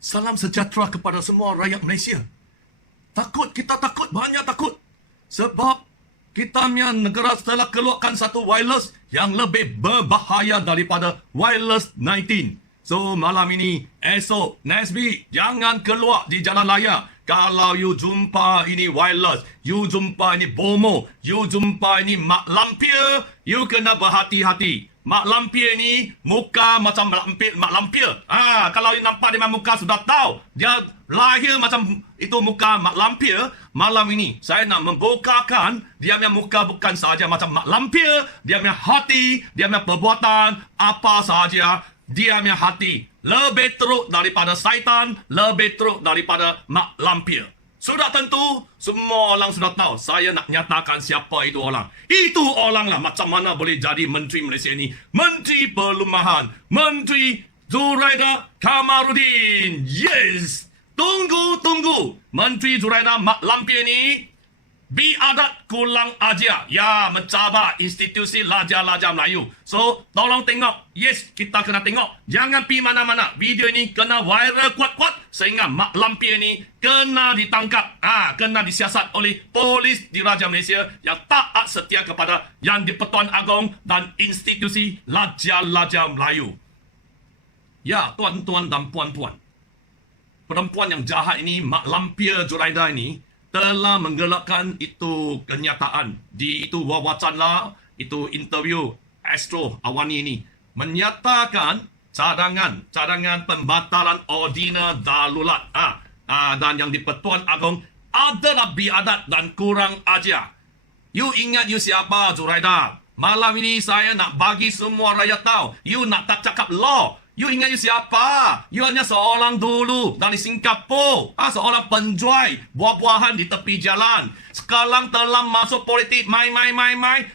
Salam sejahtera kepada semua rakyat Malaysia. Kita takut, banyak takut. Sebab kita punya negara telah keluarkan satu virus yang lebih berbahaya daripada virus 19. So, malam ini, esok, next week, jangan keluar di jalan raya. Kalau you jumpa ini virus, you jumpa ini bomo, you jumpa ini mak lampir, you kena berhati-hati. Mak lampir ni muka macam mak lampir. Kalau you nampak dia muka sudah tahu dia lahir macam itu muka mak lampir. Malam ini saya nak membukakan dia punya muka bukan saja macam mak lampir, dia punya hati, dia punya perbuatan apa saja. Dia punya hati lebih teruk daripada syaitan, lebih teruk daripada mak lampir. Sudah tentu, semua orang sudah tahu. Saya nak nyatakan siapa itu orang. Itu orang lah macam mana boleh jadi Menteri Malaysia ini. Menteri Perlumahan. Menteri Zuraida Kamarudin. Yes! Tunggu. Menteri Zuraida mak lampir ni biadat kurang ajar. Ya, mencabar institusi Lajar-Lajar Melayu. So, tolong tengok. Yes, kita kena tengok. Jangan pergi mana-mana. Video ini kena viral kuat-kuat sehingga mak lampir ni kena ditangkap. Kena disiasat oleh polis di Raja Malaysia yang taat setia kepada Yang di-Pertuan Agong dan institusi Lajar-Lajar Melayu. Ya, tuan-tuan dan puan-puan. Perempuan yang jahat ini, mak lampir Zuraida ini, telah menggelakkan itu kenyataan di itu wawancara, itu interview Astro Awani ini menyatakan cadangan pembatalan ordinar darurat dan Yang di-Pertuan Agong adalah biadat dan kurang ajar. You ingat you siapa, Zuraida? Malam ini saya nak bagi semua rakyat tahu. You nak tak cakap law. You ingat you siapa? You hanya seorang dulu dari Singapura. Seorang penjual buah-buahan di tepi jalan. Sekarang telah masuk politik.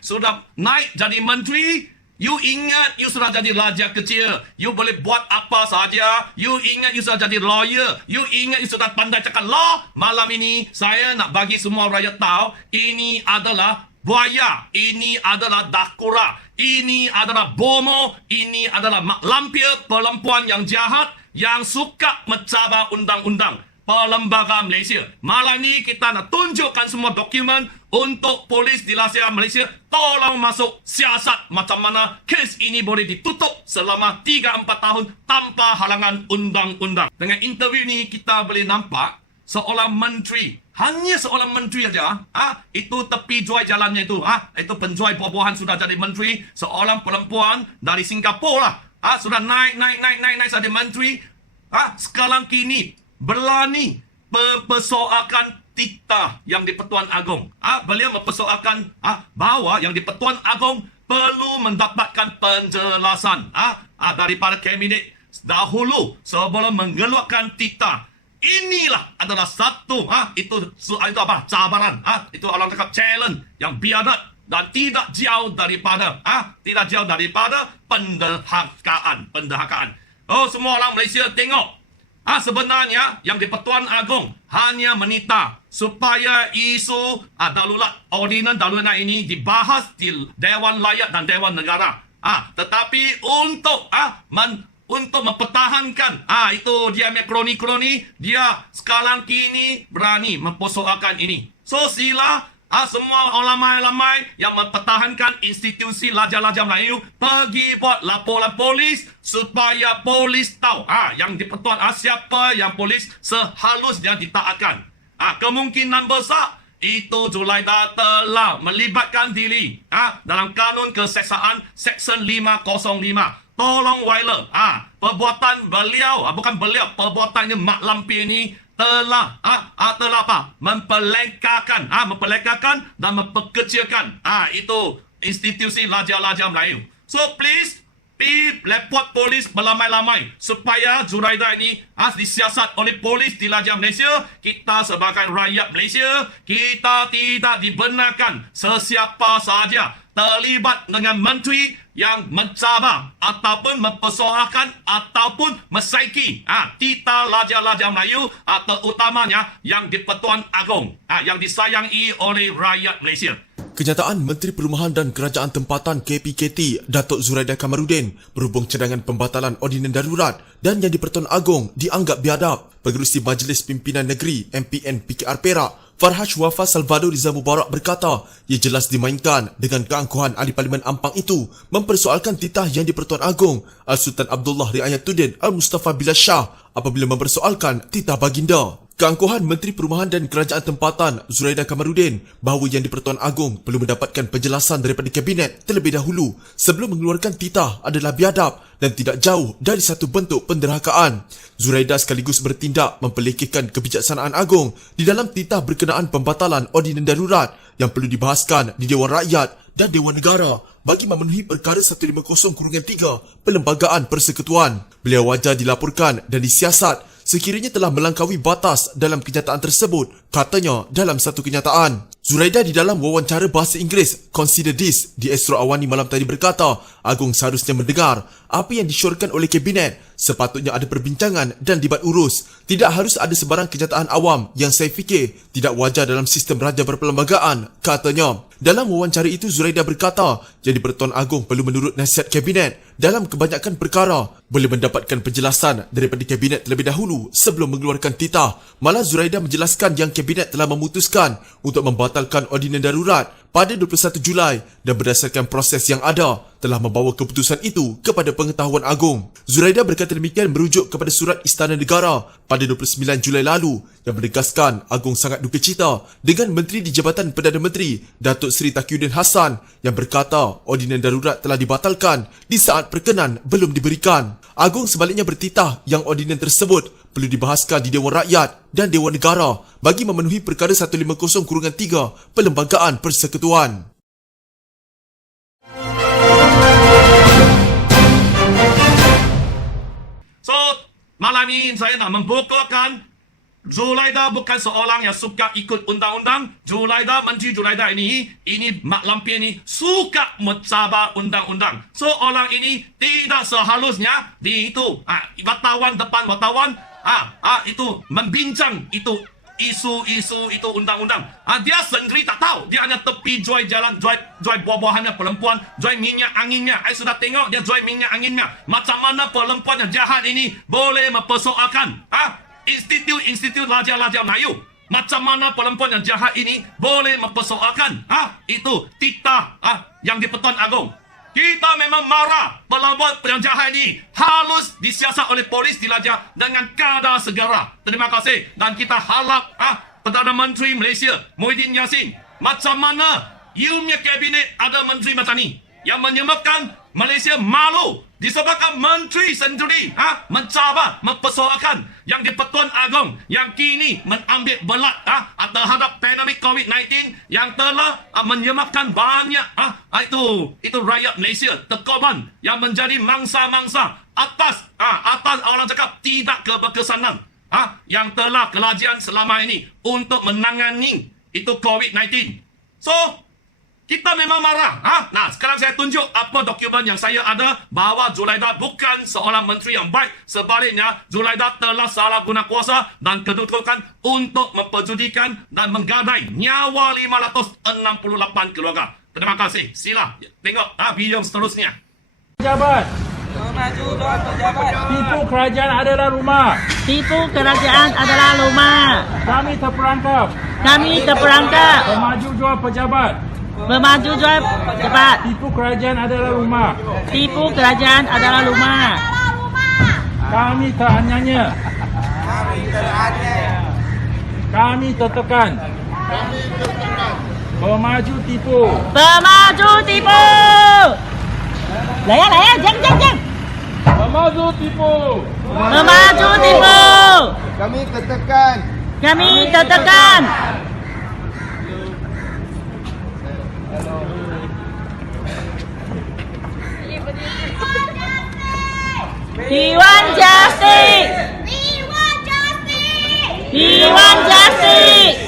Sudah naik jadi menteri. You ingat you sudah jadi raja kecil. You boleh buat apa saja. You ingat you sudah jadi lawyer. You ingat you sudah pandai cakap law. Malam ini saya nak bagi semua rakyat tahu. Ini adalah buaya. Ini adalah dakura. Ini adalah bomo. Ini adalah mak lampir, perempuan yang jahat yang suka mencabar undang-undang Perlembagaan Malaysia. Malam ini kita nak tunjukkan semua dokumen untuk polis di Malaysia. Tolong masuk siasat macam mana kes ini boleh ditutup selama 3-4 tahun tanpa halangan undang-undang. Dengan interview ini kita boleh nampak seorang menteri, hanya seorang menteri saja, itu tepi jual jalannya itu, itu penjual buah-buahan sudah jadi menteri, seorang perempuan dari Singapura lah, sudah naik jadi menteri, sekarang kini berani mempersoalkan titah Yang di-Pertuan Agong. Beliau mempersoalkan bahawa Yang di-Pertuan Agong perlu mendapatkan penjelasan daripada kabinet dahulu sebelum mengeluarkan titah. Inilah adalah satu itu apa? Cabaran. Itu orang cakap challenge yang biadat dan tidak jauh daripada penderhakaan. Oh, semua orang Malaysia tengok. Sebenarnya Yang di-Pertuan Agong hanya menita supaya isu ordinan darurat ini dibahas di Dewan Rakyat dan Dewan Negara. Tetapi untuk mempertahankan itu dia punya kroni-kroni, dia sekarang kini berani mempersoalkan ini. So sila semua ramai-ramai yang mempertahankan institusi Lajar-Lajar Melayu pergi buat laporan polis supaya polis tahu Yang di-Pertuan siapa yang polis seharusnya ditaatkan. Kemungkinan besar itu Zuraida telah melibatkan diri dalam kanun keseksaan Seksyen 505. Tolong viral. Perbuatan beliau, perbuatannya mak lampir ini telah mempelengkakan dan memperkecilkan itu institusi Lajar-Lajar Melayu. So please, report polis beramai-ramai supaya Zuraida ini disiasat oleh polis di Lajar Malaysia. Kita sebagai rakyat Malaysia, kita tidak dibenarkan sesiapa saja terlibat dengan menteri yang mencabar ataupun mempersoalkan ataupun mesaiki titah Lajar-Lajar Melayu atau utamanya Yang di-Pertuan Agong yang disayangi oleh rakyat Malaysia. Kenyataan Menteri Perumahan dan Kerajaan Tempatan KPKT Datuk Zuraida Kamarudin berhubung cadangan pembatalan ordinan darurat dan yang di-Pertuan Agong dianggap biadab. Pengerusi Majlis Pimpinan Negeri MPN PKR Perak Farhaj Wafa Salvador Riza Mubarak berkata ia jelas dimainkan dengan keangkuhan Ahli Parlimen Ampang itu mempersoalkan titah yang di-Pertuan Agong Al-Sultan Abdullah Riayatuddin Al-Mustafa Bilal Shah apabila mempersoalkan titah baginda. Keangkuhan Menteri Perumahan dan Kerajaan Tempatan Zuraida Kamarudin bahawa yang di-Pertuan Agong perlu mendapatkan penjelasan daripada Kabinet terlebih dahulu sebelum mengeluarkan titah adalah biadab dan tidak jauh dari satu bentuk penderhakaan. Zuraida sekaligus bertindak memperlekehkan kebijaksanaan Agong di dalam titah berkenaan pembatalan ordinan darurat yang perlu dibahaskan di Dewan Rakyat dan Dewan Negara bagi memenuhi perkara 150-3 Perlembagaan Persekutuan. Beliau wajar dilaporkan dan disiasat sekiranya telah melangkaui batas dalam kenyataan tersebut, katanya dalam satu kenyataan. Zuraida di dalam wawancara bahasa Inggeris Consider This di Astro Awani malam tadi berkata, Agong seharusnya mendengar apa yang disyorkan oleh Kabinet. Sepatutnya ada perbincangan dan debat urus. Tidak harus ada sebarang kenyataan awam yang saya fikir tidak wajar dalam sistem raja berperlembagaan, katanya. Dalam wawancara itu, Zuraida berkata, jadi Pertuan Agong perlu menurut nasihat Kabinet dalam kebanyakan perkara boleh mendapatkan penjelasan daripada Kabinet terlebih dahulu sebelum mengeluarkan titah. Malah Zuraida menjelaskan yang Kabinet telah memutuskan untuk membatalkan ordinan darurat pada 21 Julai dan berdasarkan proses yang ada telah membawa keputusan itu kepada pengetahuan Agong. Zuraida berkata demikian merujuk kepada surat Istana Negara pada 29 Julai lalu yang menegaskan Agong sangat duka cita dengan Menteri di Jabatan Perdana Menteri Datuk Seri Taqiyuddin Hassan yang berkata ordinan darurat telah dibatalkan di saat perkenan belum diberikan. Agong sebaliknya bertitah yang ordinan tersebut perlu dibahaskan di Dewan Rakyat dan Dewan Negara bagi memenuhi perkara 150-3 Perlembagaan Persekutuan. So, malam ini saya nak membukakan Zuraida bukan seorang yang suka ikut undang-undang. Menteri Zuraida ini Mak Lampir ini suka mencabar undang-undang. So, orang ini tidak seharusnya di itu wartawan depan wartawan itu membincang itu isu-isu itu undang-undang. Dia sendiri tak tahu. Dia hanya tepi jual jalan, jual buah-buahannya perempuan, jual minyak anginnya. Saya sudah tengok dia jual minyak anginnya. Macam mana perempuan yang jahat ini boleh mempersoalkan institut Raja-Raja Melayu. Macam mana perempuan yang jahat ini boleh mempersoalkan itu titah yang di-Pertuan Agong. Kita memang marah pelawat yang jahat ini harus disiasat oleh polis dilajak dengan kadar segera. Terima kasih. Dan kita harap Perdana Menteri Malaysia Muhyiddin Yassin, macam mana you punya Kabinet ada menteri macam ni yang menyebabkan Malaysia malu disebabkan menteri sendiri mencabar, mempersoalkan yang di-Pertuan Agong yang kini mengambil belat terhadap pandemik COVID-19 yang telah menyebabkan banyak itu rakyat Malaysia terkorban yang menjadi mangsa-mangsa atas orang cakap tidak keberkesanan yang telah kerajaan selama ini untuk menangani itu COVID-19. So, kita memang marah. Nah, sekarang saya tunjuk apa dokumen yang saya ada bahawa Zuraida bukan seorang menteri yang baik. Sebaliknya, Zuraida telah salah guna kuasa dan kedudukan untuk memperjudikan dan menggadai nyawa 568 keluarga. Terima kasih. Sila tengok video seterusnya. Pejabat. Maju tuan pejabat. Tipu kerajaan adalah rumah. Tipu kerajaan adalah rumah. Kami terperangkap. Memaju jual pejabat. Memaju jual pejabat. Tipu kerajaan adalah rumah. Tipu kerajaan adalah rumah. Kami teraniaya. Kami tertekan. Pemaju tipu. Pemaju tipu. Layan, jeng. Pemaju tipu. Pemaju tipu. Kami tertekan. Dewan Justice. Dewan Justice.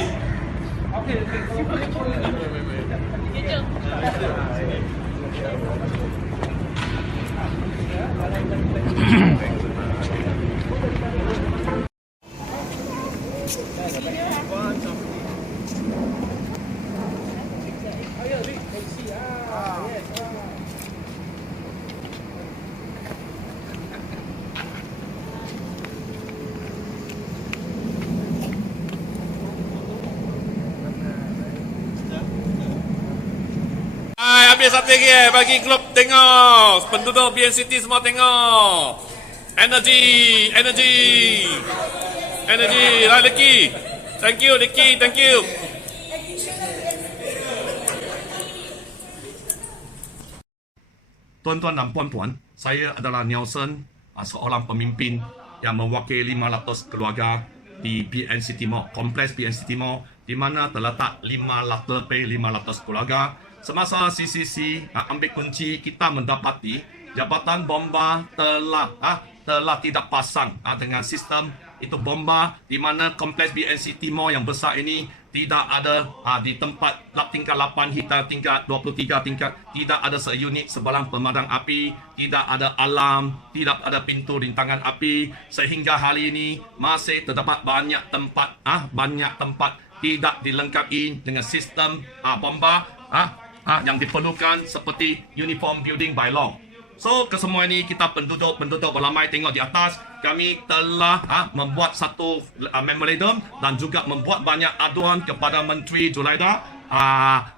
ambil satu lagi bagi klub tengok. Penduduk BNCT semua tengok. Energy. Lah Leki. Thank you Leki, thank you. Tuan-tuan dan puan-puan, saya adalah Nelson, seorang pemimpin yang mewakili 500 keluarga di BNCT Mall, kompleks BNCT Mall, di mana terletak 500 keluarga. Semasa CCC ambil kunci, kita mendapati jabatan bomba telah tidak pasang dengan sistem itu bomba, di mana kompleks BNCT Mall yang besar ini tidak ada di tempat tingkat 8 hingga tingkat 23 tingkat, tidak ada seunit sebarang pemadam api, tidak ada alarm, tidak ada pintu rintangan api, sehingga hari ini masih terdapat banyak tempat tidak dilengkapi dengan sistem bomba yang diperlukan seperti uniform building by law. So, kesemua ini kita penduduk berlamai tengok di atas. Kami telah membuat satu memorandum dan juga membuat banyak aduan kepada Menteri Zulaida.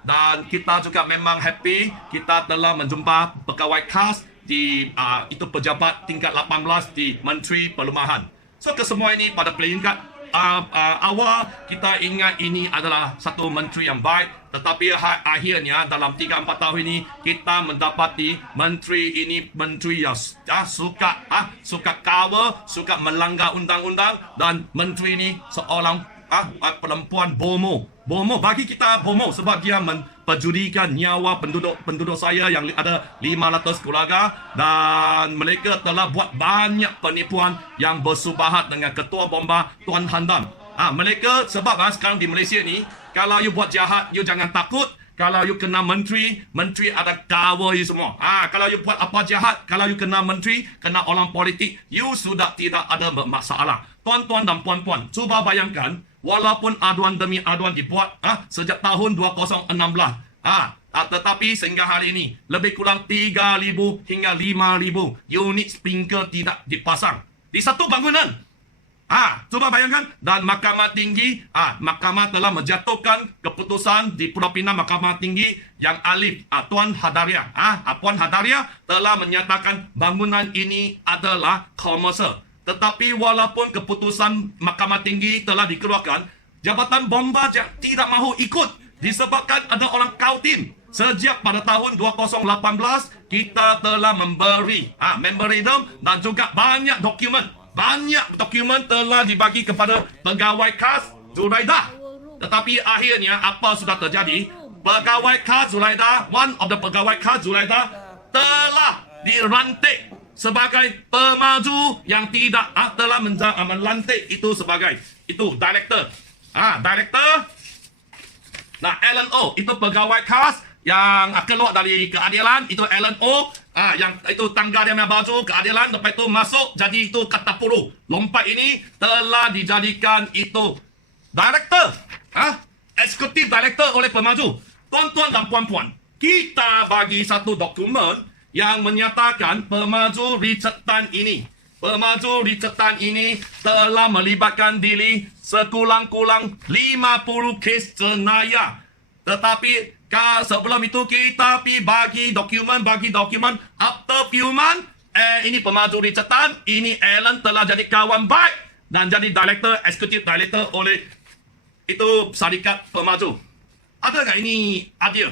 Dan kita juga memang happy kita telah menjumpa pegawai khas di itu pejabat tingkat 18 di Menteri Perumahan. So, kesemua ini pada peringkat awal kita ingat ini adalah satu menteri yang baik, tetapi akhirnya dalam 3-4 tahun ini kita mendapati menteri ini menteri yang suka cover, suka melanggar undang-undang, dan menteri ini seorang perempuan bomo. Bagi kita bomo sebab dia memperjudikan nyawa penduduk saya yang ada 500 keluarga, dan mereka telah buat banyak penipuan yang bersubahat dengan ketua bomba Tuan Handam. Mereka sebab sekarang di Malaysia ni, kalau you buat jahat, you jangan takut. Kalau you kena menteri ada cover you semua. Kalau you buat apa jahat, kalau you kena menteri, kena orang politik, you sudah tidak ada masalah. Tuan-tuan dan puan-puan, cuba bayangkan, walaupun aduan demi aduan dibuat sejak tahun 2016, tetapi sehingga hari ini lebih kurang 3,000 hingga 5,000 unit sprinkler tidak dipasang di satu bangunan. Cuba bayangkan. Dan Mahkamah Tinggi, Mahkamah telah menjatuhkan keputusan di Pulau Pinang Mahkamah Tinggi yang alif, Tuan Hadaria. Puan Hadaria telah menyatakan bangunan ini adalah komersial. Tetapi walaupun keputusan Mahkamah Tinggi telah dikeluarkan, Jabatan Bomba tidak mahu ikut disebabkan ada orang kautin. Sejak pada tahun 2018, kita telah memberi memorandum dan juga banyak dokumen. Banyak dokumen telah dibagi kepada pegawai khas Zulaida. Tetapi akhirnya apa sudah terjadi? Pegawai khas Zulaida, one of the pegawai khas Zulaida telah dilantik sebagai pemaju yang tidak telah melantik itu sebagai director. Director. Nah, LNO itu pegawai khas yang keluar dari keadilan, itu LNO, yang itu tangga dia punya baju keadilan, lepas itu masuk jadi itu kata puluh. Lompat ini telah dijadikan itu director, eksekutif director oleh pemaju. Tuan-tuan dan puan-puan, kita bagi satu dokumen yang menyatakan pemaju Richard Tan ini telah melibatkan diri sekurang-kurang 50 kes jenayah. Tetapi sebelum itu kita bagi dokumen after few months, ini pemaju Richard Tan, ini Alan telah jadi kawan baik dan jadi director, eksekutif director oleh itu syarikat pemaju. Adakah ini adil?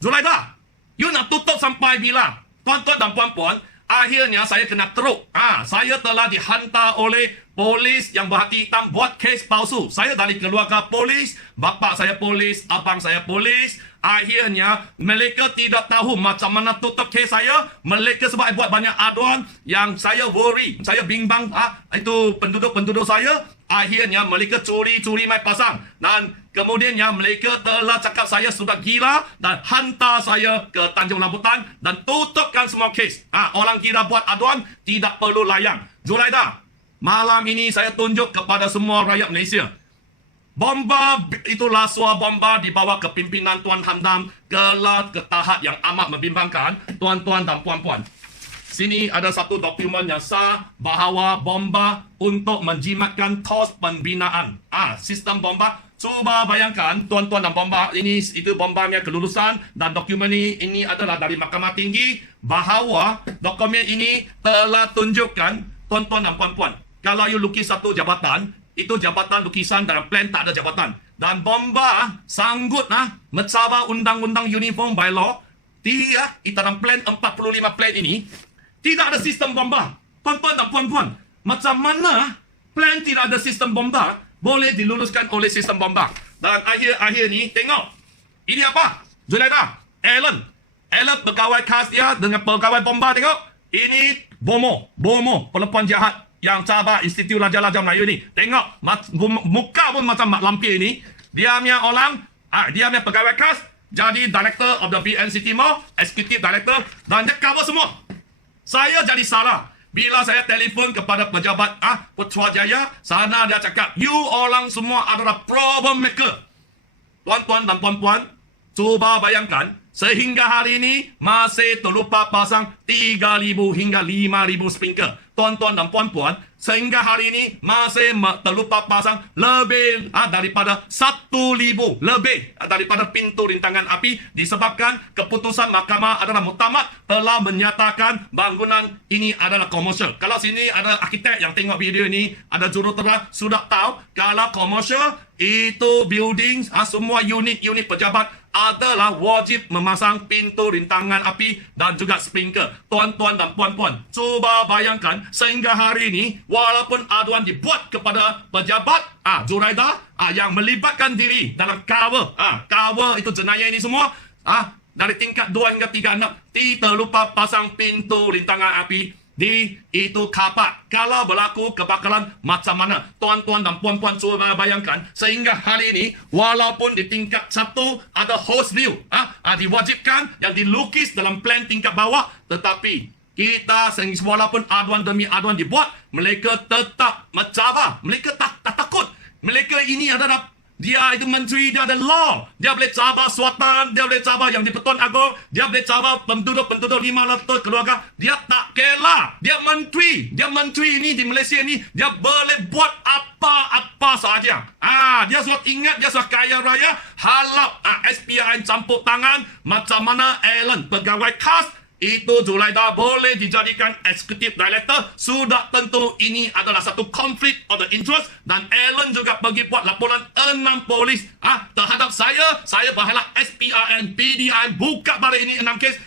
Zulaida, you nak tutup sampai bila? Tuan-tuan dan puan-puan, akhirnya saya kena teruk. Saya telah dihantar oleh polis yang berhati hitam buat kes palsu. Saya dari keluarga polis, bapa saya polis, abang saya polis. Akhirnya mereka tidak tahu macam mana tutup kes saya. Mereka sebab buat banyak aduan yang saya worry, saya bimbang itu penduduk-penduduk saya. Akhirnya mereka curi mai pasang, dan kemudiannya mereka telah cakap saya sudah gila dan hantar saya ke Tanjung Rambutan dan tutupkan semua kes. Orang gila buat aduan tidak perlu layan. Zulaida, malam ini saya tunjuk kepada semua rakyat Malaysia, bomba itu Laswa bomba di bawah kepimpinan Tuan Handam telah ke tahap yang amat membimbangkan. Tuan-tuan dan puan-puan, sini ada satu dokumen yang sah bahawa bomba untuk menjimatkan kos pembinaan. Sistem bomba Cuba bayangkan tuan-tuan dan bomba ini itu bombanya kelulusan dan dokumen ini adalah dari Mahkamah Tinggi bahawa dokumen ini telah tunjukkan tuan-tuan dan puan-puan. Kalau you lukis satu jabatan, itu jabatan lukisan dalam plan tak ada jabatan. Dan bomba sanggup mencabar undang-undang uniform bylaw. Dia dalam plan 45 plan ini tidak ada sistem bomba. Tuan-tuan dan puan-puan, macam mana plan tidak ada sistem bomba boleh diluluskan oleh sistem bomba? Dan akhir ni tengok. Ini apa? Zulaida, Alan pegawai khas dia dengan pegawai bomba, tengok. Ini Bomo, perempuan jahat yang cabar Institut Raja-Raja Melayu ni. Tengok, muka pun macam Mak Lampir ni. Dia punya orang, dia punya pegawai khas, jadi Director of the BNCT Mall, Executive Director, dan dia cover semua. Saya jadi salah. Bila saya telefon kepada pejabat Putrajaya, sana dia cakap, you orang semua adalah problem maker. Tuan-tuan dan puan-puan, cuba bayangkan, sehingga hari ini masih terlupa pasang 3,000 hingga 5,000 sprinkler. Tuan-tuan dan puan-puan, sehingga hari ini masih terlupa pasang lebih daripada 1,000 lebih daripada pintu rintangan api disebabkan keputusan mahkamah adalah muktamad telah menyatakan bangunan ini adalah komersial. Kalau sini ada arkitek yang tengok video ini, ada jurutera sudah tahu kalau komersial itu building semua unit-unit pejabat adalah wajib memasang pintu rintangan api dan juga sprinkler. Tuan-tuan dan puan-puan, cuba bayangkan sehingga hari ini walaupun aduan dibuat kepada pejabat Zuraida yang melibatkan diri dalam cover itu jenayah ini semua dari tingkat 2 hingga 3 tidak lupa pasang pintu rintangan api di itu kapak. Kalau berlaku kebakaran macam mana? Tuan-tuan dan puan-puan cuba bayangkan sehingga hari ini walaupun di tingkat 1 ada host view diwajibkan yang dilukis dalam plan tingkat bawah, tetapi kita walaupun aduan demi aduan dibuat, mereka tetap mencabar. Mereka tak takut. Mereka ini adalah dia itu menteri, dia ada law. Dia boleh cabar suatan, dia boleh cabar yang di Pertuan Agong, dia boleh cabar penduduk-penduduk 500 keluarga. Dia tak kela. Dia menteri. Dia menteri ini di Malaysia ni, dia boleh buat apa-apa sahaja. Dia suat ingat, dia suat kaya raya. Halap SPRN campur tangan. Macam mana Alan, pegawai khas, itu Zulaida boleh dijadikan Executive Director. Sudah tentu ini adalah satu konflik of the interest. Dan Alan juga pergi buat laporan 6 polis terhadap saya. Saya berharap SPRN, PDI buka balik ini 6 kes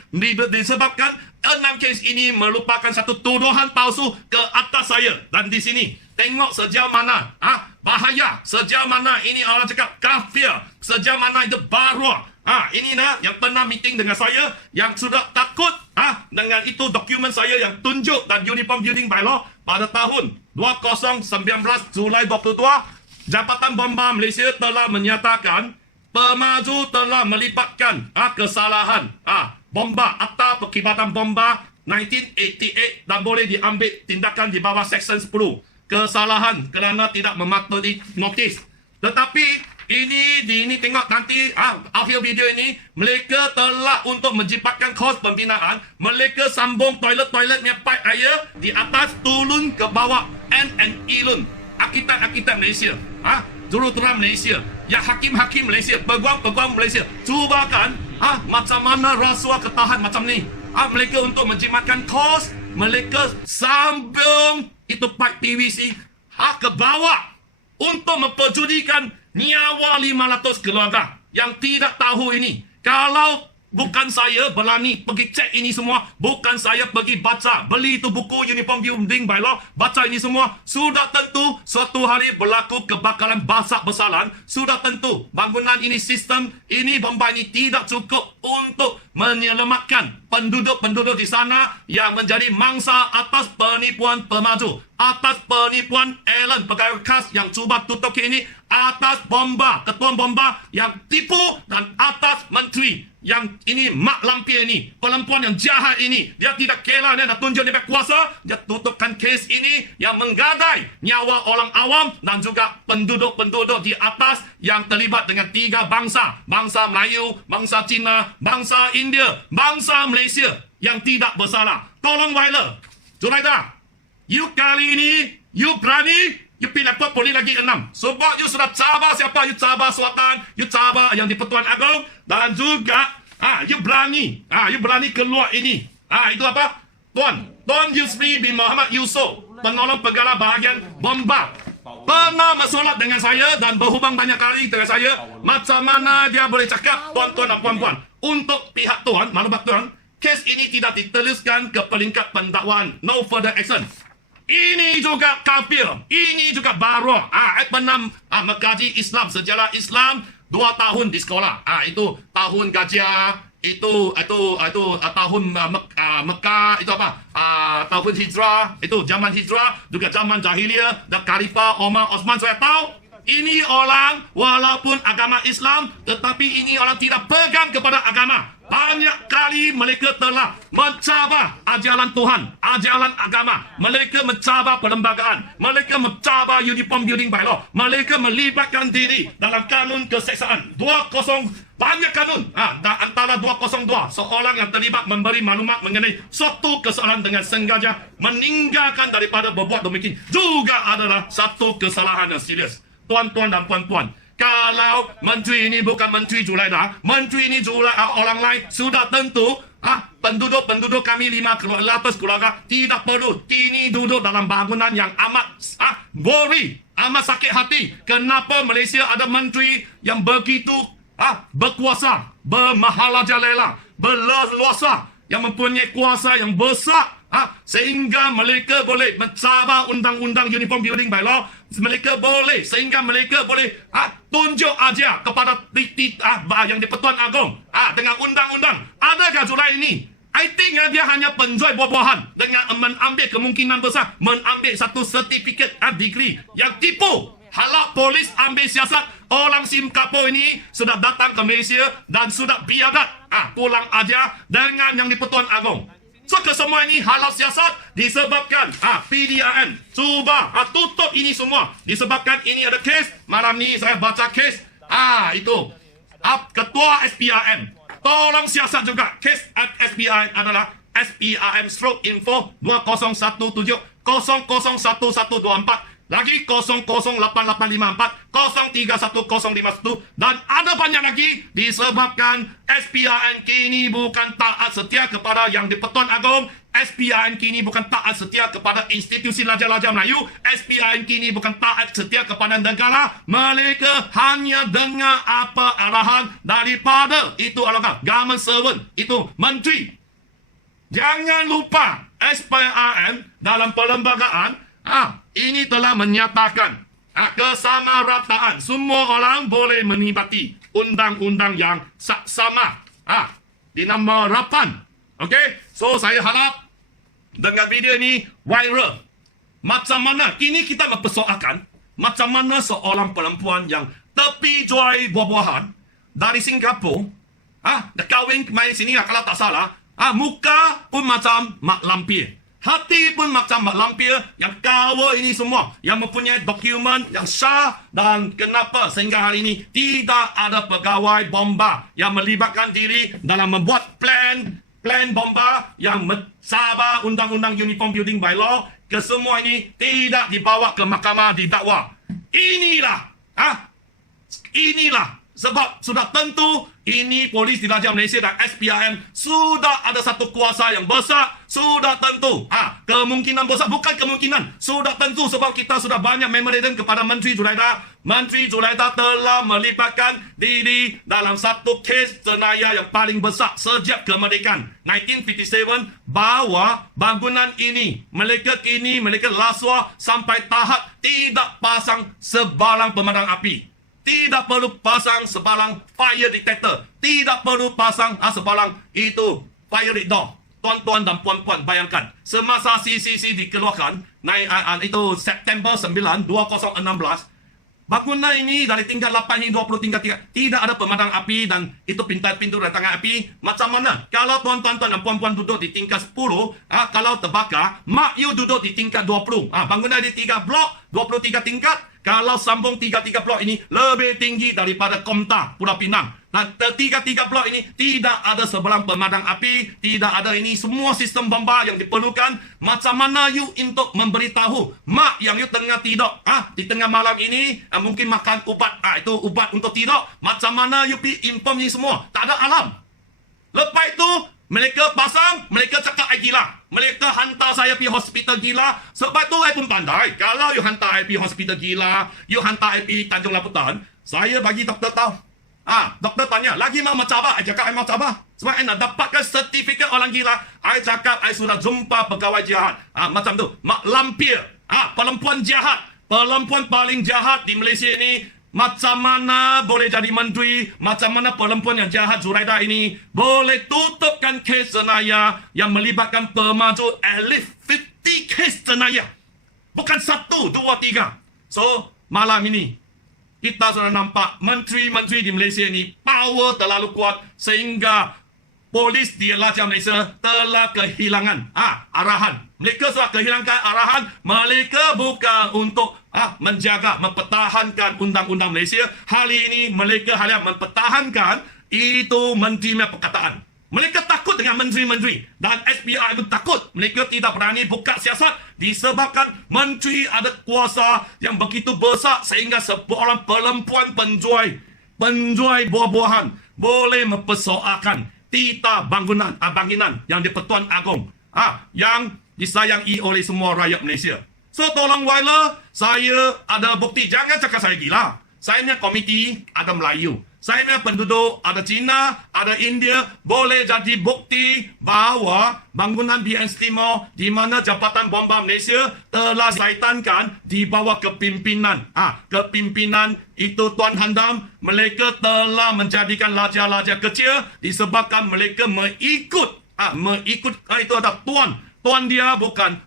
disebabkan 6 kes ini merupakan satu tuduhan palsu ke atas saya. Dan di sini tengok sejauh mana bahaya, sejauh mana ini orang cakap kafir, sejauh mana itu baruah. Ini yang pernah meeting dengan saya, yang sudah takut dengan itu dokumen saya yang tunjuk dan uniform building bylaw pada tahun 2019 Julai 22. Jabatan Bomba Malaysia telah menyatakan pemaju telah melibatkan kesalahan bomba atau perkhidmatan bomba 1988 dan boleh diambil tindakan di bawah Seksyen 10. Kesalahan kerana tidak mematuhi notis. Tetapi ini tengok nanti akhir video ini, mereka telah untuk menjibatkan kos pembinaan, mereka sambung toilet-toilet punya pipe air di atas turun ke bawah N Ilun. Arkitek-arkitek Malaysia, jurutera Malaysia, ya hakim-hakim Malaysia, peguam-peguam Malaysia, cuba kan macam mana rasuah ketahan macam ni. Mereka untuk menjimatkan kos, mereka sambung itu pipe PVC ke bawah untuk memperjudikan nyawa 500 keluarga yang tidak tahu ini. Kalau bukan saya berani pergi cek ini semua, bukan saya pergi baca, beli itu buku uniform building bylaw, baca ini semua, sudah tentu suatu hari berlaku kebakaran besar-besaran. Sudah tentu bangunan ini, sistem ini, bomba ini tidak cukup untuk menyelamatkan penduduk-penduduk di sana yang menjadi mangsa atas penipuan pemaju, atas penipuan Alan pegawai khas yang cuba tutup ini, atas bomba, ketua bomba yang tipu, dan atas menteri yang ini Mak Lampir ini, perempuan yang jahat ini. Dia tidak kira, dia nak tunjuk dia berkuasa, dia tutupkan kes ini yang menggadai nyawa orang awam dan juga penduduk-penduduk di atas yang terlibat dengan 3 bangsa. Bangsa Melayu, bangsa Cina, bangsa India, bangsa Malaysia yang tidak bersalah. Tolong Wyler, Zuraida, you kali ini, you berani, You pergi laptop boleh lagi 6. Sebab you sudah cabar siapa? You cabar Sultan, you cabar yang di Pertuan Agong, dan juga you berani keluar ini. Itu apa? Tuan Yusri bin Muhammad Yusof, penolong pegara bahagian bomba, pernah bersolat dengan saya dan berhubung banyak kali dengan saya. Macam mana dia boleh cakap, tuan-tuan dan puan-puan, untuk pihak tuan, maklumat tuan, kes ini tidak diteruskan ke peringkat pendakwaan. No further action. Ini juga kafir. Ini juga baru. Pernah mengkaji Islam, sejarah Islam 2 tahun di sekolah. Itu tahun gajah. Itu tahun Mekah. Itu apa? Tahun hijrah. Itu zaman hijrah. Juga zaman jahiliyah. Dan Khalifah Omar Osman. Saya tahu. Ini orang walaupun agama Islam, tetapi ini orang tidak pegang kepada agama. Banyak kali mereka telah mencabar ajaran Tuhan, ajaran agama. Mereka mencabar perlembagaan. Mereka mencabar Uniform Building Bylaw. Mereka melibatkan diri dalam kanun keseksaan. 20 banyak kanun. Dan antara 202, seorang yang terlibat memberi maklumat mengenai suatu kesalahan dengan sengaja meninggalkan daripada berbuat demikian juga adalah satu kesalahan yang serius. Tuan-tuan dan puan-puan, kalau menteri ini bukan menteri Julaidah, menteri ini orang lain, sudah tentu penduduk kami 500 keluarga tidak perlu ini duduk dalam bangunan yang amat boring, amat sakit hati. Kenapa Malaysia ada menteri yang begitu berkuasa, bermaharajalela, berleluasa, yang mempunyai kuasa yang besar, sehingga mereka boleh mencabar undang-undang Uniform Building Bylaw. Mereka boleh, sehingga mereka boleh tunjuk aja kepada yang di Pertuan Agong dengan undang-undang. Adakah Julai ini? I think dia hanya penjual buah-buahan dengan mengambil kemungkinan besar mengambil satu sertifikat degree yang tipu. Halak polis ambil siasat, orang Singapura ini sudah datang ke Malaysia dan sudah biadab pulang aja dengan yang di Pertuan Agong. So kesemua ini halal siasat disebabkan PDRN cuba tutup ini semua. Disebabkan ini ada kes. Malam ni saya baca kes itu Ketua SPRM. Tolong siasat juga. Kes SPRM adalah SPRM/info 2017 001124 lagi 008854 031051 dan ada banyak lagi. Disebabkan SPRN kini bukan taat setia kepada yang di Pertuan Agong. SPRN kini bukan taat setia kepada institusi Raja-Raja Melayu. SPRN kini bukan taat setia kepada negara. Mereka hanya dengar apa arahan daripada itu adalah government servant, itu menteri. Jangan lupa SPRN dalam perlembagaan ini telah menyatakan kesamarataan. Semua orang boleh menikmati undang-undang yang sama di nombor 8. Okey, so saya harap dengan video ini viral. Macam mana kini kita mempersoalkan macam mana seorang perempuan yang tepi jual buah-buahan dari Singapura dah kahwin main sini kalau tak salah, muka pun macam mak lampir, hati pun macam mak lampir, yang kawal ini semua yang mempunyai dokumen yang sah. Dan kenapa sehingga hari ini tidak ada pegawai bomba yang melibatkan diri dalam membuat plan bomba yang mencabar undang-undang Uniform Building Bylaw. Kesemua ini tidak dibawa ke mahkamah didakwa. Inilah sebab sudah tentu ini polis di Raja Malaysia dan SPRM sudah ada satu kuasa yang besar. Sudah tentu kemungkinan besar, bukan kemungkinan, sudah tentu, sebab kita sudah banyak memorandum kepada Menteri Julaidah. Menteri Julaidah telah melibatkan diri dalam satu kes jenayah yang paling besar sejak kemerdekaan 1957, bahawa bangunan ini mereka rasuah sampai tahap tidak pasang sebarang pemadam api. Tidak perlu pasang sebarang fire detector. Tidak perlu pasang sebarang itu fire door. Tuan-tuan dan puan-puan, bayangkan semasa CCC dikeluarkan itu September 9, 2016, bangunan ini dari tingkat 8 hingga 20 tingkat 3 tidak ada pemadam api dan itu pintu rantangan api. Macam mana kalau tuan-tuan dan puan-puan duduk di tingkat 10, kalau terbakar, mak you duduk di tingkat 20. Bangunan di 3 blok, 23 tingkat. Kalau sambung 3 blok ini lebih tinggi daripada Komtar Pulau Pinang. Dan tiga blok ini tidak ada sebelang pemadam api, tidak ada ini semua sistem bomba yang diperlukan. Macam mana you untuk memberitahu mak yang you tengah tidur di tengah malam ini mungkin makan ubat itu ubat untuk tidur. Macam mana you pergi inform ni semua? Tak ada alam. Lepas itu mereka pasang, mereka cakap I gila. Mereka hantar saya pergi hospital gila. Sebab tu I pun pandai. Kalau you hantar I pergi hospital gila, you hantar I pergi Tanjung Rambutan, saya bagi doktor tahu. Doktor tanya, lagi mau mencabar? I cakap I mau cabar. Sebab I nak dapatkan sertifikat orang gila. I cakap I sudah jumpa pegawai jahat. Macam tu. Mak lampir. Perempuan jahat. Perempuan paling jahat di Malaysia ini. Macam mana boleh jadi menteri? Macam mana perempuan yang jahat Zuraida ini boleh tutupkan kes jenayah yang melibatkan pemaju at least 50 kes jenayah. Bukan 1, 2, 3. So, malam ini kita sudah nampak menteri-menteri di Malaysia ini power terlalu kuat sehingga polis di Raja Malaysia telah kehilangan arahan. Mereka sudah kehilangan arahan. Mereka bukan untuk menjaga, mempertahankan undang-undang Malaysia. Hari ini mereka hanya mempertahankan itu menteri punya perkataan. Mereka takut dengan menteri-menteri. Dan SPI pun takut. Mereka tidak berani buka siasat disebabkan menteri ada kuasa yang begitu besar sehingga seorang perempuan penjual buah-buahan boleh mempersoalkan tita bangunan yang di Pertuan Agong yang disayangi oleh semua rakyat Malaysia. So tolong Wyler, saya ada bukti. Jangan cakap saya gila. Saya punya komiti ada Melayu. Saya punya penduduk ada Cina, ada India. Boleh jadi bukti bahawa bangunan BNS Timur di mana Jabatan Bomba Malaysia telah kaitankan di bawah kepimpinan. Kepimpinan itu Tuan Handam. Mereka telah menjadikan raja-raja kecil disebabkan mereka mengikut itu ada Tuan dia bukan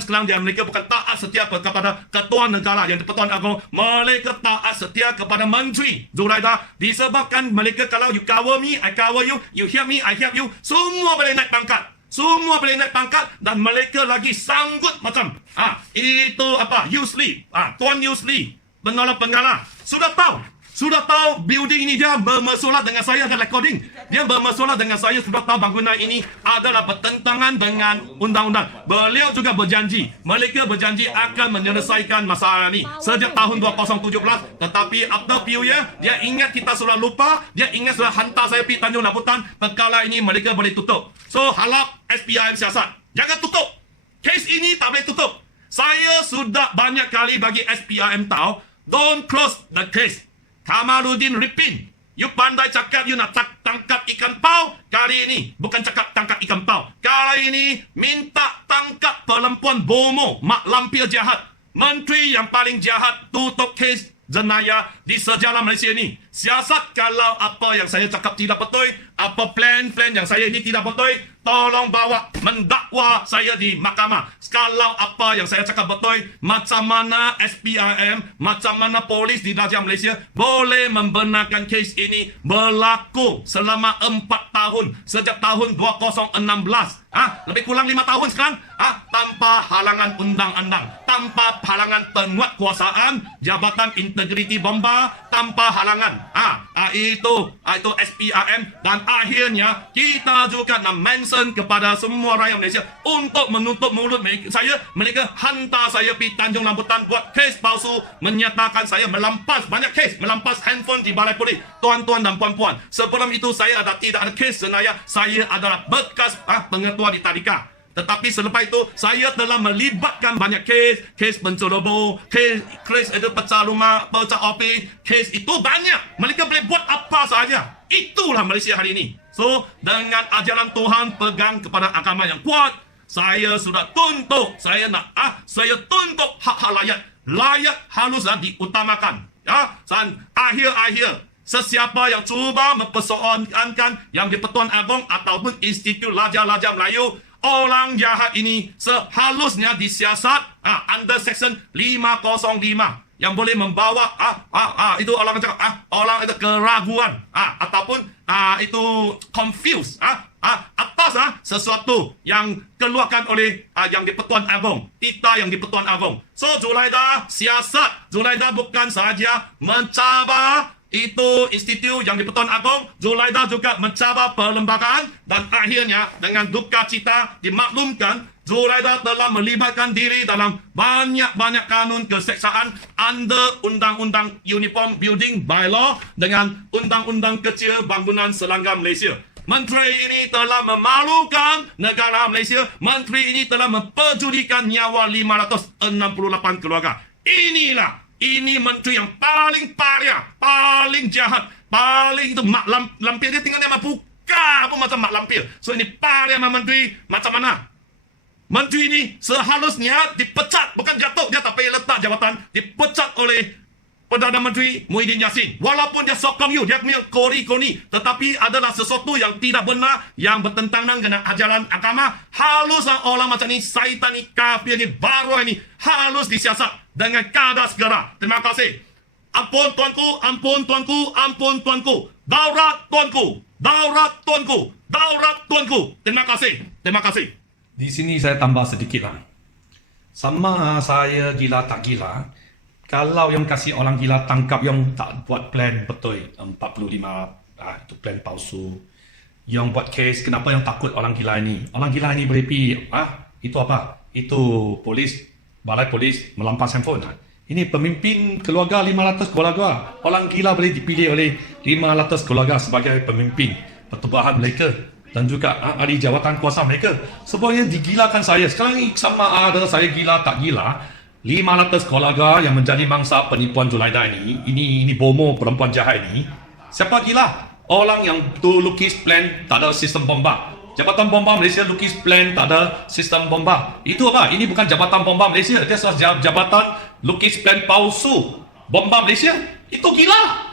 sekarang dia. Mereka bukan taat setia kepada ketua negara yang di-Pertuan Agong. Mereka taat setia kepada menteri Zuraida. Disebabkan mereka kalau you cover me, I cover you. You help me, I help you. Semua boleh naik pangkat. Dan mereka lagi sanggut macam itu Yusli. Tuan Yusli penolong pengarah. Sudah tahu building ini dia bermasalah dengan saya ada recording. Dia bermasalah dengan saya sudah tahu bangunan ini adalah bertentangan dengan undang-undang. Beliau juga berjanji. Mereka berjanji akan menyelesaikan masalah ini sejak tahun 2017. Tetapi after few year, dia ingat kita sudah lupa. Dia ingat sudah hantar saya pergi Tanjung Rambutan. Perkara ini mereka boleh tutup. So harap SPIM siasat. Jangan tutup. Kes ini tak boleh tutup. Saya sudah banyak kali bagi SPIM tahu. Don't close the case. Kamaluddin Ripin, you pandai cakap you nak tangkap ikan pau. Kali ini bukan cakap tangkap ikan pau. Kali ini minta tangkap perempuan bomo, mak lampir jahat. Menteri yang paling jahat tutup kes jenayah di sejarah Malaysia ini. Siasat kalau apa yang saya cakap tidak betul, apa plan yang saya ini tidak betul, tolong bawa mendakwa saya di mahkamah. Kalau apa yang saya cakap betul, macam mana SPIM, macam mana polis di Raja Malaysia boleh membenarkan kes ini berlaku selama 4 tahun sejak tahun 2016. Lebih kurang 5 tahun sekarang. Tanpa halangan undang-undang, tanpa halangan penguatkuasaan Jabatan Integriti Bomba, tanpa halangan. Itu SPIM. Dan akhirnya kita juga nak mention kepada semua rakyat Malaysia untuk menutup mulut saya. Mereka hantar saya pergi Tanjung Rambutan buat kes palsu, menyatakan saya melampas banyak kes, melampas handphone di balai polis. Tuan-tuan dan puan-puan, sebelum itu saya tidak ada kes jenayah. Saya adalah bekas pengetua di tadika. Tetapi selepas itu saya telah melibatkan banyak kes penceroboh, kes itu pecah rumah, pecah ofis, kes itu banyak. Mereka boleh buat apa sahaja. Itulah Malaysia hari ini. So dengan ajaran Tuhan pegang kepada agama yang kuat, saya sudah tuntut, saya tuntut hak-hak rakyat. Rakyat haruslah diutamakan. Dan akhir-akhir sesiapa yang cuba mempersoalkan yang di Pertuan Agong ataupun Institut Raja-Raja Melayu, orang jahat ini seharusnya disiasat under section 505 yang boleh membawa itu orang cakap orang itu keraguan ataupun itu confused atas sesuatu yang keluarkan oleh yang di Pertuan Agong, kita yang di Pertuan Agong. So Zuraida siasat, Zuraida bukan sahaja mencabar itu institut yang di-Pertuan Agong, Zulaida juga mencabar perlembagaan dan akhirnya dengan duka cita dimaklumkan Zulaida telah melibatkan diri dalam banyak-banyak kanun keseksaan under Undang-Undang Uniform Building Bylaw dengan Undang-Undang Kecil Bangunan Selangor Malaysia. Menteri ini telah memalukan negara Malaysia. Menteri ini telah memperjudikan nyawa 568 keluarga. Ini menteri yang paling pariah, paling jahat, paling itu mak lampir. Dia tinggal dia buka pun macam mak lampir. So ini pariah menteri macam mana? Menteri ini seharusnya dipecat, bukan jatuh, dia tak payah letak jabatan, dipecat oleh Perdana Menteri Muhyiddin Yassin. Walaupun dia sokong you, dia punya koni, tetapi adalah sesuatu yang tidak benar, yang bertentangan dengan ajaran agama. Haluslah orang macam ni, syaitan ni, kafir ni, baru ini, halus disiasat dengan kadar segera. Terima kasih. Ampun tuanku, ampun tuanku, ampun tuanku. Daurat tuanku, daurat tuanku, daurat tuanku. Terima kasih, terima kasih. Di sini saya tambah sedikit lah. Sama saya gila tak gila, kalau yang kasih orang gila tangkap yang tak buat plan betul 45 itu plan palsu. Yang buat case kenapa yang takut orang gila ini? Orang gila ini boleh pergi itu apa? Itu polis, balai polis melampas handphone. Ini pemimpin keluarga 500 keluarga. Orang gila boleh dipilih oleh 500 keluarga sebagai pemimpin pertubuhan mereka dan juga ahli jawatan kuasa mereka. Sebenarnya digilakan saya. Sekarang ini sama ada saya gila tak gila. 500 keluarga yang menjadi mangsa penipuan Zulaida ini bomo perempuan jahat ini. Siapa gila? Orang yang tu lukis plan tak ada sistem bomba. Jabatan Bomba Malaysia lukis plan tak ada sistem bomba. Itu apa? Ini bukan Jabatan Bomba Malaysia. Dia jabatan lukis plan palsu Bomba Malaysia. Itu gila.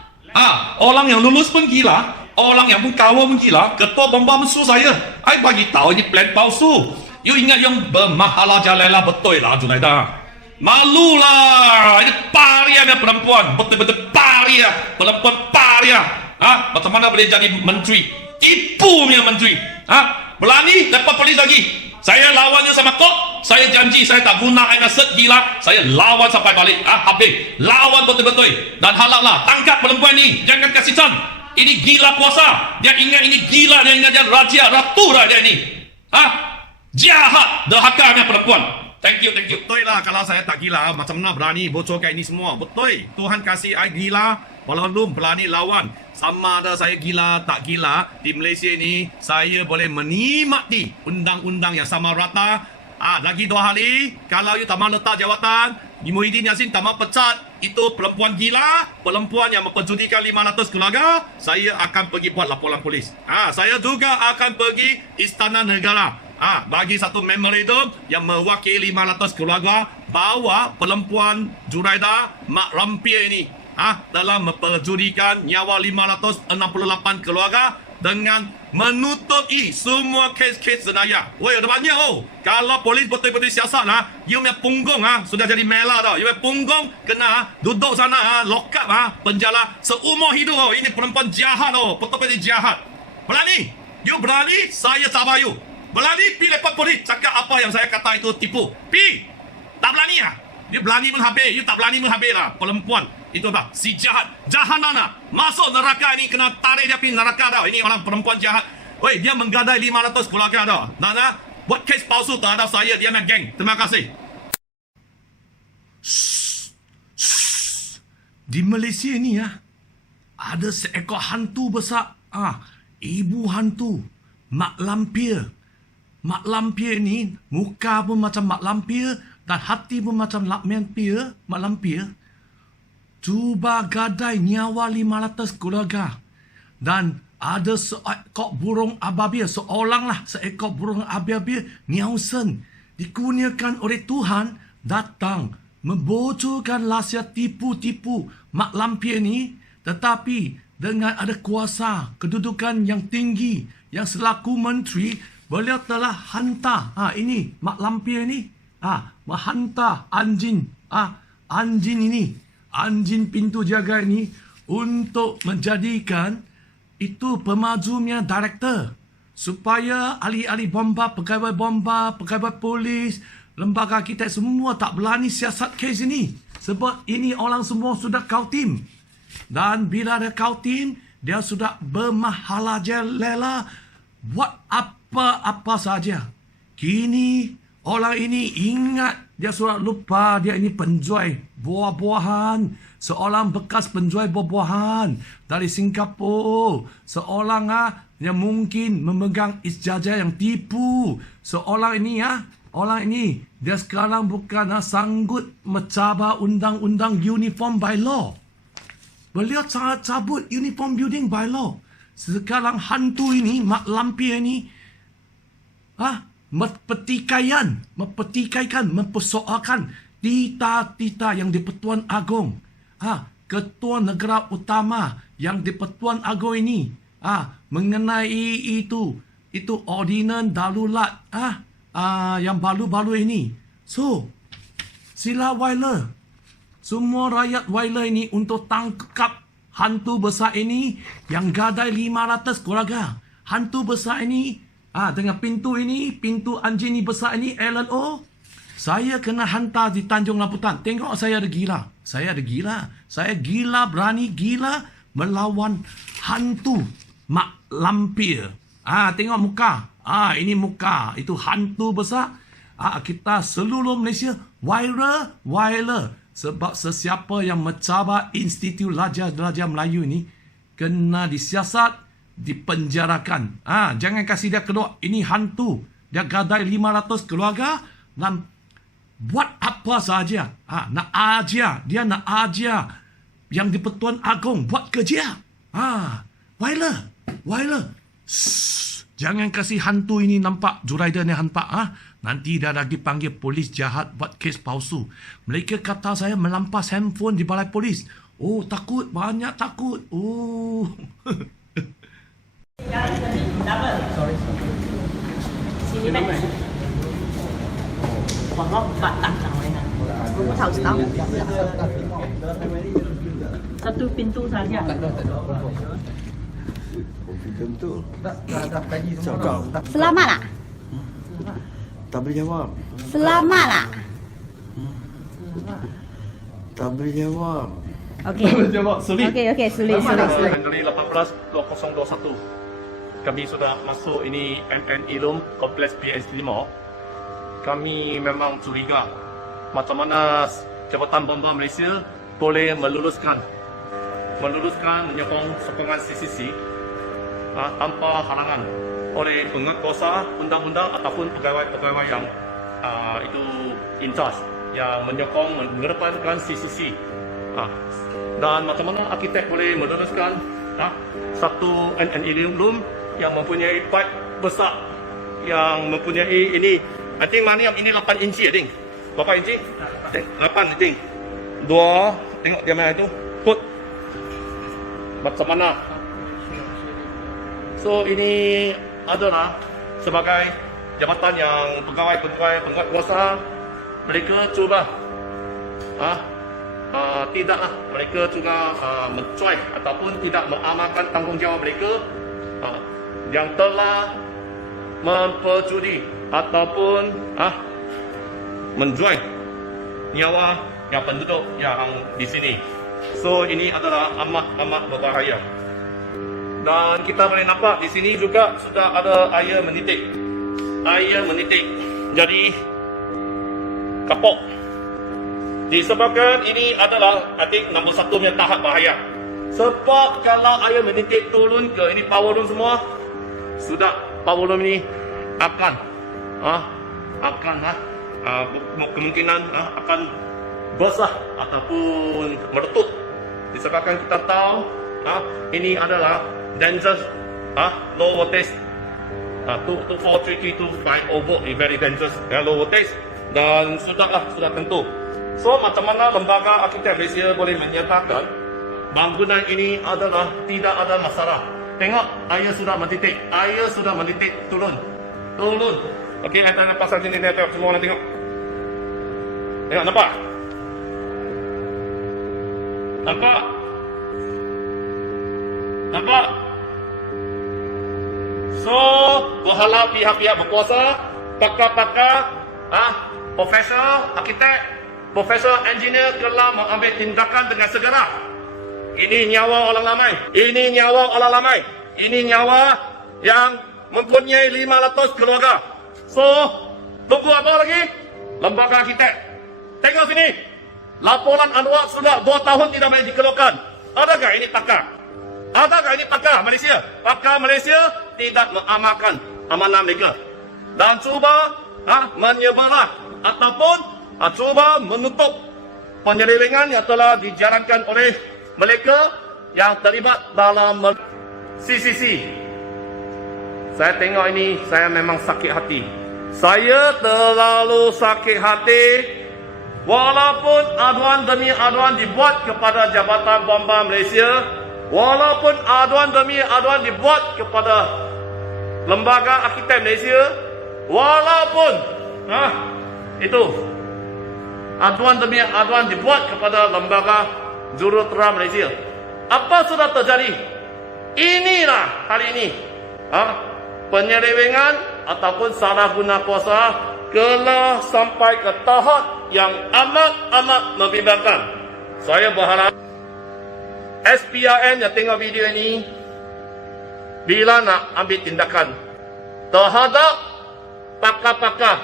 Orang yang lulus pun gila. Orang yang pun kawal pun gila. Ketua Bomba musuh saya. I bagi tahu ini plan palsu. You ingat yang bermahala jalalah betul lah Zulaida. Malulah. Ini pariah perempuan. Betul-betul pariah. Perempuan pariah. Macam mana boleh jadi menteri? Tipu punya menteri. Berani dapat polis lagi. Saya lawannya sama kok. Saya janji saya tak guna air set gila. Saya lawan sampai balik. Habis. Lawan betul-betul. Dan halaklah. Tangkap perempuan ini. Jangan kasih can. Ini gila kuasa. Dia ingat ini gila. Dia ingat dia raja, ratu lah dia ini. Jahat. Derhakanya perempuan. Thank you, thank you. Betul lah kalau saya tak gila. Macam mana berani bocorkan ini semua. Betul. Tuhan kasih saya gila. Walaupun berani lawan. Sama ada saya gila tak gila. Di Malaysia ini saya boleh menikmati undang-undang yang sama rata. Lagi 2 hari. Kalau you tak mahu letak jawatan, Muhyiddin Yassin tak mahu pecat. Itu perempuan gila. Perempuan yang memperjudikan 500 keluarga. Saya akan pergi buat laporan polis. Saya juga akan pergi Istana Negara. Bagi satu memorandum yang mewakili 500 keluarga bahawa perempuan Zulaida Mak Lampir ini dalam memperjudikan nyawa 568 keluarga dengan menutupi semua kes-kes jenayah. Ada banyak Kalau polis betul-betul siasat you punya punggung sudah jadi merah dah. You punya punggung kena duduk sana lock up penjara seumur hidup. Ini perempuan jahat betul-betul jahat. Berani? You berani? Saya sabar you. Berani pi lepas polis cakap apa yang saya kata itu tipu. Pi. Tak berani Dia berani pun habis. You tak berani pun habis lah. Perempuan. Itu apa? Si jahat. Jahanana. Masuk neraka ini kena tarik dia pergi neraka dah. Ini orang perempuan jahat. Dia menggadai 500 keluarga dah. Nana, buat kes palsu terhadap saya. Dia nak geng. Terima kasih. Di Malaysia ni ada seekor hantu besar. Ibu hantu. Mak Lampir. Mak Lampir ni muka pun macam Mak Lampir dan hati pun macam Mak Lampir. Cuba gadai nyawa 500 keluarga. Dan ada seekor burung ababil. Seekor burung ababil Nielsen. Dikurniakan oleh Tuhan datang membocorkan rahsia tipu-tipu Mak Lampir ni. Tetapi dengan ada kuasa, kedudukan yang tinggi, yang selaku menteri, beliau telah hantar ini Mak Lampir ni menghantar anjing ini, anjing pintu jaga ini untuk menjadikan itu pemajunya director supaya ahli-ahli bomba, pegawai polis, lembaga arkitek semua tak berani siasat kes ini sebab ini orang semua sudah kau tim. Dan bila dia kautin, dia sudah bermahalajelela buat apa-apa saja. Kini orang ini ingat dia sudah lupa dia ini penjual buah-buahan. Seorang bekas penjual buah-buahan dari Singapura. Seorang yang mungkin memegang ijazah yang tipu. Seorang ini orang ini dia sekarang bukan sanggup mencabar undang-undang uniform by law. Beliau cabut uniform building by law. Sekarang hantu ini, mak lampir ini, mempersoalkan tita-tita yang di-Pertuan Agong. Ketua Negara Utama yang di-Pertuan Agong ini, mengenai itu ordinan darurat, yang baru-baru ini. So, sila Wyler, semua rakyat Wyler ini untuk tangkap hantu besar ini yang gadai 500 keluarga. Hantu besar ini, dengan pintu anjing ini besar ini, LLO, saya kena hantar di Tanjung Rambutan. Tengok saya ada gila. Saya gila, berani gila melawan hantu mak lampir. Tengok muka. Ini muka. Itu hantu besar. Kita seluruh Malaysia, Wyler. Sebab sesiapa yang mencabar Institut Dalajar Melayu ini kena disiasat, dipenjarakan. Jangan kasih dia keluar. Ini hantu. Dia gadai 500 keluarga dan buat apa saja. Dia nak ajar yang di Pertuan Agong buat kerja. Wyler. Jangan kasih hantu ini nampak Zuraida ni nampak. Nanti dia lagi panggil polis jahat buat kes palsu. Mereka kata saya melampas handphone di balai polis. Oh, takut. Banyak takut. Oh. Satu pintu saja. Selamat tak? Tak boleh jawab. Selamat tak? Tak boleh jawab. Okey. Sulit. Okey, sulit. Dari 18-2021 kami sudah masuk ini MNI Room Kompleks PS5. Kami memang curiga macam mana Jabatan Bomba Malaysia boleh meluluskan menyokong sokongan CCC tanpa halangan oleh penguasa undang-undang ataupun pegawai-pegawai yang itu in charge yang menyokong mengedepankan CCC. Dan macam mana arkitek boleh meluluskan satu NNI Room yang mempunyai pipe besar, yang mempunyai ini, I think mana yang ini 8 inci, I think. Berapa inci? 8, I think. 2, tengok dia mana itu, foot. Macam mana? So ini adalah sebagai jabatan yang pegawai-pegawai penguasa, mereka cuba tidaklah mereka juga mencuai ataupun tidak mengamalkan tanggungjawab mereka yang telah mempercuri ataupun menjual nyawa yang penduduk yang di sini. So ini adalah amat berbahaya. Dan kita boleh nampak di sini juga sudah ada air menitik. Jadi kapok. Disebabkan ini adalah I think nombor 1 punya tahap bahaya. Sebab kalau air menitik turun ke ini power room semua, sudah power room ini akan kemungkinan akan basah ataupun meletup. Disebabkan kita tahu ini adalah dangerous low voltage 24325 over is very dangerous low voltage dan sudah tentu. So macam mana lembaga arkitek Malaysia boleh menyatakan bangunan ini adalah tidak ada masalah? Tengok air sudah menitik turun. Okey, nanti pasal sini tengok semua orang tengok. Nampak? So, berhala pihak-pihak berkuasa, pakar-pakar, profesor, arkitek, profesor engineer telah mengambil tindakan dengan segera. Ini nyawa orang ramai. Ini nyawa orang ramai. Ini nyawa yang mempunyai 500 keluarga. So, tunggu apa lagi? Lembaga arkitek. Tengok sini. Laporan Anwar sudah 2 tahun tidak boleh dikeluarkan. Adakah ini pakar? Adakah ini pakar Malaysia? Pakar Malaysia tidak mengamalkan amanah mereka. Dan cuba menyebarlah ataupun cuba menutup penyelewengan yang telah dijalankan oleh mereka yang terlibat dalam CCC. Saya tengok ini, saya memang sakit hati. Saya terlalu sakit hati walaupun aduan demi aduan dibuat kepada Jabatan Bomba Malaysia, walaupun aduan demi aduan dibuat kepada Lembaga Arkitek Malaysia, walaupun itu aduan demi aduan dibuat kepada Lembaga Jurutera Malaysia. Apa sudah terjadi? Inilah hari ini penyelewengan ataupun salah guna kuasa telah sampai ke tahap yang amat membimbangkan. Saya berharap SPRM yang tengok video ini bila nak ambil tindakan terhadap pakar-pakar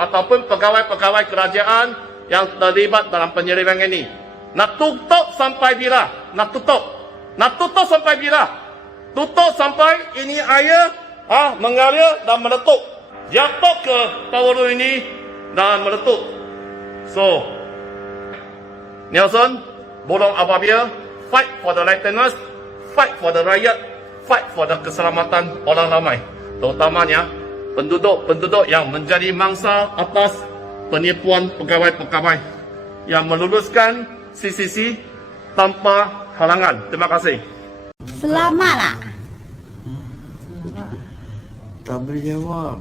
ataupun pegawai-pegawai kerajaan yang terlibat dalam penyelewengan ini. Nak tutup sampai bila? Nak tutup sampai bila? Tutup sampai ini air mengalir dan meletup. Jatuh ke Tawaru ini dan meletup. So, Nelson, Borong Ababia, fight for the lieutenants, fight for the rakyat, fight for the keselamatan orang ramai. Terutamanya penduduk-penduduk yang menjadi mangsa atas penipuan pegawai-pegawai yang meluluskan CCC tanpa halangan. Terima kasih. Selamat lah. Tak boleh jawab.